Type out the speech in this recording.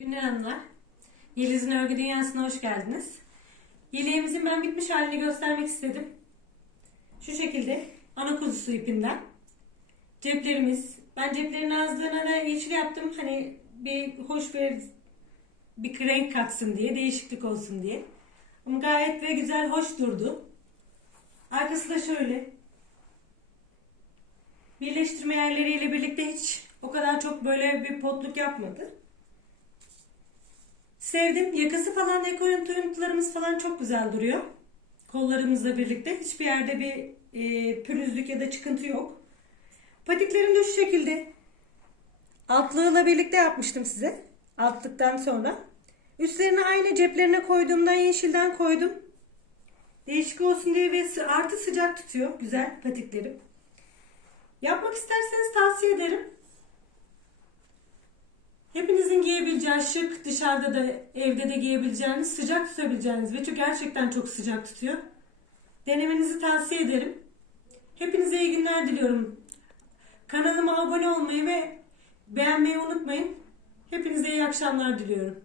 Günler Hanımlar, Yeliz'in Örgü Dünyası'na hoş geldiniz. Yeleğimizin ben bitmiş halini göstermek istedim. Şu şekilde ana kuzusu ipinden. Ceplerimiz, ben ceplerin ağızlarına da yeşil yaptım. Hani bir hoş bir bir renk katsın diye, değişiklik olsun diye. Ama gayet ve güzel, hoş durdu. Arkası da şöyle. Birleştirme yerleriyle birlikte hiç o kadar çok böyle bir potluk yapmadı. Sevdim. Yakası falan dekor görüntülerimiz falan çok güzel duruyor. Kollarımızla birlikte. Hiçbir yerde bir e, pürüzlük ya da çıkıntı yok. Patiklerim de şu şekilde. Altlığıyla birlikte yapmıştım size. Altlıktan sonra. Üstlerine aynı ceplerine koyduğumdan yeşilden koydum. Değişik olsun diye ve artı sıcak tutuyor. Güzel patiklerim. Yapmak isterseniz tavsiye ederim. Hepinizin giyebileceği şık, dışarıda da evde de giyebileceğiniz, sıcak tutabileceğiniz ve çok gerçekten çok sıcak tutuyor. Denemenizi tavsiye ederim. Hepinize iyi günler diliyorum. Kanalıma abone olmayı ve beğenmeyi unutmayın. Hepinize iyi akşamlar diliyorum.